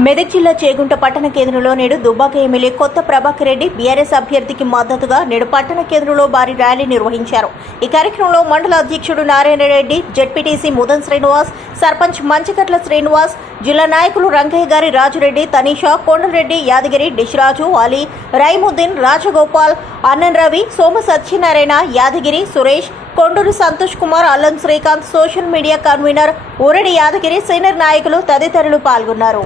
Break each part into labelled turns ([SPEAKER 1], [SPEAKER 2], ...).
[SPEAKER 1] మెదక్ జిల్లా చేగుంట పట్టణ కేంద్రంలో నేడు దుబ్బాక ఎమ్మెల్యే కొత్త ప్రభాకర్ రెడ్డి బీఆర్ఎస్ అభ్యర్థికి మద్దతుగా నేడు పట్టణ కేంద్రంలో భారీ ర్యాలీ నిర్వహించారు. ఈ కార్యక్రమంలో మండల అధ్యక్షుడు నారాయణ రెడ్డి జడ్పీటీసీ ముదన్ శ్రీనివాస్ సర్పంచ్ మంచికట్ల శ్రీనివాస్ జిల్లా నాయకులు రంగయ్య గారి రాజురెడ్డి తనీషా కోండలరెడ్డి యాదగిరి డిష్రాజు అలీ రైముద్దీన్ రాజగోపాల్ అన్నన్ రవి సోమ Satyanarayana Yadagiri Suresh Konduru Santosh Kumar Allam Srikanth social media convener Uradi Yadagiri senior నాయకులు తదితరులు పాల్గొన్నారు.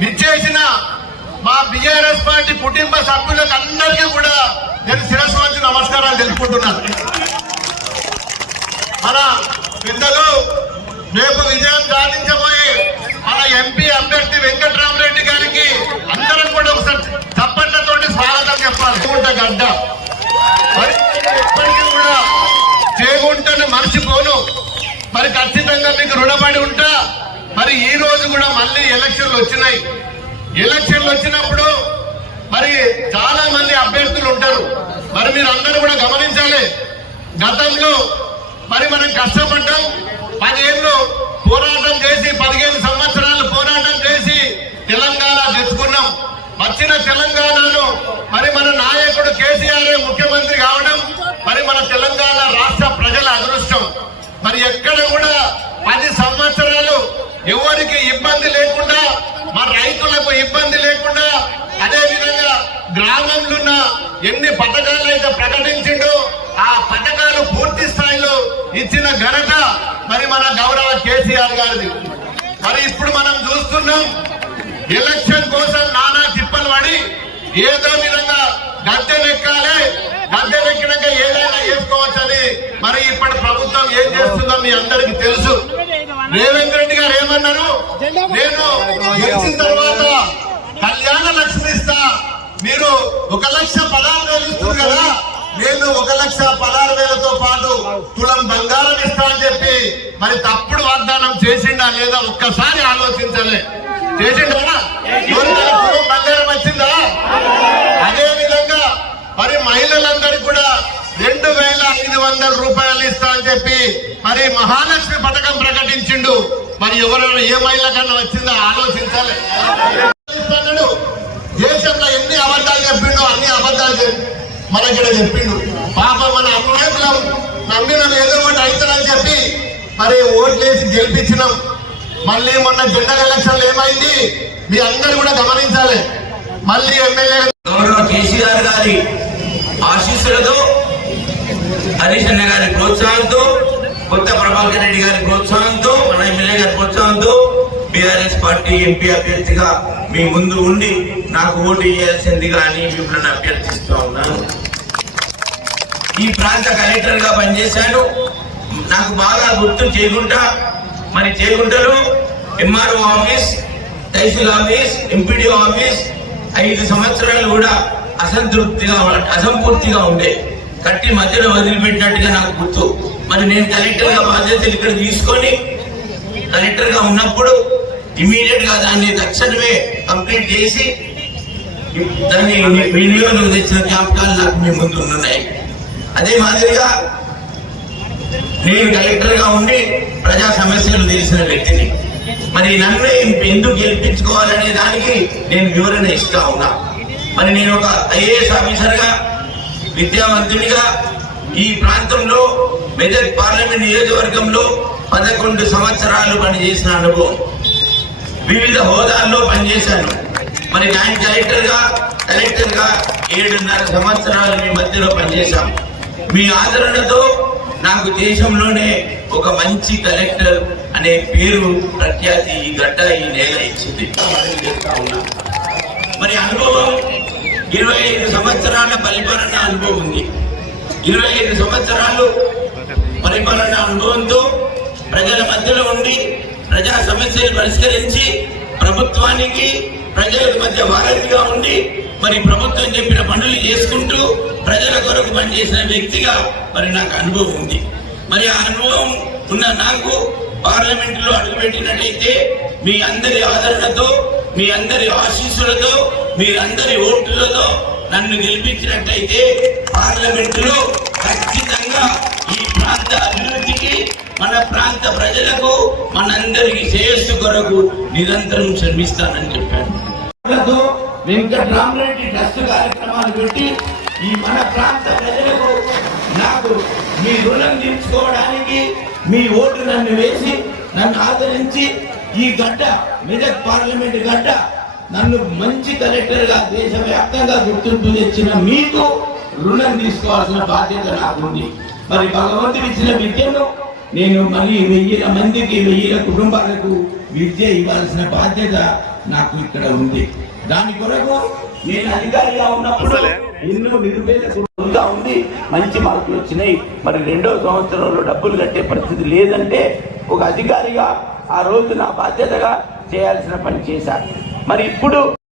[SPEAKER 2] విచ్చేసిన మా బిఆర్ఎస్ పార్టీ కుటుంబ సభ్యులకు అందరికీ కూడా నేను శిరస్సు వంచి నమస్కారాలు తెలుపుకుంటున్నాను. మన పెద్దలు రేపు విజయం సాధించబోయే మన ఎంపీ అభ్యర్థి వెంకటరామరెడ్డి గారికి అందరం కూడా ఒకసారి తప్పట్లతోటి స్వాగతం చెప్పాలి. చేగుంట గడ్డ మరి ఎప్పటికీ కూడా చేగుంటను మర్చిపోను. మరి ఖచ్చితంగా మీకు రుణపడి ఉంటా. మరి ఈ రోజు కూడా మళ్ళీ ఎలక్షన్లు వచ్చినాయి. ఎలక్షన్లు వచ్చినప్పుడు మరి చాలా మంది అభ్యర్థులు ఉంటారు. మరి మీరు అందరూ కూడా గమనించాలి. గతంలో మరి మనం కష్టపడ్డాం. పదేళ్ళు పోరాటం చేసి పదిహేను సంవత్సరాలు పోరాటం చేసి తెలంగాణ తెచ్చుకున్నాం. వచ్చిన తెలంగాణను మరి మన నాయకుడు కేసీఆర్ ముఖ్యమంత్రి కావడం మరి మన తెలంగాణ రాష్ట్ర ప్రజల అదృష్టం. మరి ఎక్కడ కూడా పది సంవత్సరాలు ఎవరికి ఇబ్బంది లేకుండా మన రైతులకు ఇబ్బంది గ్రామంలో ఉన్న ఎన్ని పథకాలు అయితే ప్రకటించిండో ఆ పథకాలు పూర్తి స్థాయిలో ఇచ్చిన ఘనత మరి మన గౌరవ కేసీఆర్ గారిది. మరి ఇప్పుడు మనం చూస్తున్నాం ఎలక్షన్ కోసం నానా తిప్పలు పడి ఏదో విధంగా గద్దెనెక్కాలి గద్దెనెక్కినాక ఏదైనా వేసుకోవచ్చని మరి ఇప్పటి ప్రభుత్వం ఏం చేస్తుందో మీ అందరికీ తెలుసు. రేవంత్ రెడ్డి గారు ఏమన్నారు? నేను గెలిచిన తర్వాత కళ్యాణ లక్ష్మి ఇస్తా మీరు ఒక లక్ష పదహారు వేలు ఇస్తుంది కదా నేను ఒక లక్ష పదహారు వేలతో పాటు తులం బంగారం ఇస్తా అని చెప్పి మరి తప్పుడు వాగ్దానం చేసిండా లేదా ఒక్కసారి ఆలోచించాలి. చేసిండా? తులం బంగారం వచ్చిందా? అదే విధంగా మరి మహిళలందరికీ కూడా రెండు వేల ఐదు వందల రూపాయలు ఇస్తా అని చెప్పి మరి మహాలక్ష్మి పథకం ప్రకటించిండు. మరి ఎవరైనా ఏ మహిళ కన్నా వచ్చిందా? ఆలోచించాలి ఇస్తాడు దేశంలో ఎన్ని అబద్ధాలు చెప్పిండు అన్ని అబద్ధాలు చెప్పి మన ఇక్కడ చెప్పిండు. పాప మన అమాయకులం నమ్మినం ఏదో ఒకటి అవుతుందని చెప్పి మరి ఓట్లేసి గెలిపించినాం. మళ్ళీ మొన్న జనరల్ ఎలక్షన్లు ఏమైంది? మీ అందరు కూడా గమనించాలి. మళ్ళీ ఎమ్మెల్యే గౌరవ కేసీఆర్ గారి ఆశీస్సులతో హరీష్ అన్న గారి ప్రోత్సాహంతో కొత్త ప్రభాకర్ రెడ్డి గారి ప్రోత్సాహంతో మన ఎమ్మెల్యే గారి ప్రోత్సాహంతో టిఆర్ఎస్ పార్టీ ఎంపీ అభ్యర్థిగా మీ ముందు ఉండి నాకు ఓటు వేయాల్సిందిగా అని మిమ్మల్ని అభ్యర్థిస్తూ ఉన్నాను ఈ ప్రాంత కలెక్టర్గా పనిచేశాను. నాకు బాగా గుర్తు చేకుంట మరి చేయకుంటలో MRO office tahsil office MPDO office ఐదు సంవత్సరాలు కూడా అసంతృప్తిగా అసంపూర్తిగా ఉండే. కట్టి మధ్యలో వదిలిపెట్టినట్టుగా నాకు గుర్తు. మరి నేను కలెక్టర్గా బాధ్యతలు ఇక్కడ తీసుకొని కలెక్టర్గా ఉన్నప్పుడు ఇమీడియట్గా దాన్ని తక్షణమే కంప్లీట్ చేసి దాన్ని వినియోగం తెచ్చిన జ్ఞాపకాలు నాకు మీ ముందు ఉన్నాయి. అదే మాదిరిగా నేను కలెక్టర్గా ఉండి ప్రజా సమస్యలు తెలిసిన వ్యక్తిని మరి నన్ను ఎందుకు గెలిపించుకోవాలనే దానికి నేను వివరణ ఇస్తా ఉన్నా. మరి నేను ఒక ఐఏఎస్ ఆఫీసర్గా విద్యావంతునిగా ఈ ప్రాంతంలో మెదక్ పార్లమెంట్ నియోజకవర్గంలో పదకొండు సంవత్సరాలు పనిచేసిన అనుభవం. వివిధ హోదాల్లో పనిచేశాను. మరి నేను కలెక్టర్గా కలెక్టర్గా ఏడున్నర సంవత్సరాలు మీ మధ్యలో పనిచేశాం. మీ ఆదరణతో నాకు దేశంలోనే ఒక మంచి కలెక్టర్ అనే పేరు ప్రఖ్యాతి ఈ గడ్డ ఈ నేల ఇచ్చింది. మరి అనుభవం ఇరవై ఐదు సంవత్సరాల పరిపాలన అనుభవం ఉంది. ఇరవై ఐదు సంవత్సరాలు పరిపాలన అనుభవంతో ప్రజల మధ్యలో ఉండి ప్రజా సమస్యలు పరిష్కరించి ప్రభుత్వానికి ప్రజల మధ్య వారధిగా ఉండి మరి ప్రభుత్వం చెప్పిన పనులు చేసుకుంటూ ప్రజల కొరకు పనిచేసిన వ్యక్తిగా మరి నాకు అనుభవం ఉంది. మరి ఆ అనుభవం ఉన్న నాకు పార్లమెంటులో అడుగుపెట్టినట్లయితే మీ అందరి ఆదరణతో మీ అందరి ఆశీస్సులతో మీరందరి ఓట్లతో నన్ను గెలిపించినట్లయితే పార్లమెంటులో ఖచ్చితంగా ఈ ప్రాంత అభివృద్ధికి మన ప్రాంత ప్రజలకు మనందరికి శ్రేయస్సు కొరకు నిరంతరం శ్రమిస్తానని చెప్పాడు. వెంకటరామరెడ్డి ట్రస్ట్ కార్యక్రమాలు పెట్టి ఈ మన ప్రాంత ప్రజలకు నాకు మీ రుణం తీర్చుకోవడానికి మీ ఓటు నన్ను వేసి నన్ను ఆదరించి ఈ గడ్డ మెదక్ పార్లమెంట్ గడ్డ నన్ను మంచి కలెక్టర్గా దేశవ్యాప్తంగా గుర్తింపు తెచ్చిన మీకు రుణం తీసుకోవాల్సిన బాధ్యత నాకుంది. మరి భగవంతుడు ఇచ్చిన విద్యను నేను మరి వెయ్యి మందికి వెయ్యి కుటుంబాలకు విద్య ఇవ్వాల్సిన బాధ్యత నాకు ఇక్కడ ఉంది. దాని కొరకు నేను అధికారిగా ఉన్నప్పుడు ఎన్నో నిరుపేద కుటుంబంగా ఉంది మంచి మార్కులు వచ్చినాయి. మరి రెండో సంవత్సరంలో డబ్బులు కట్టే పరిస్థితి లేదంటే ఒక అధికారిగా ఆ రోజు నా బాధ్యతగా చేయాల్సిన పని చేశాను మరి ఇప్పుడు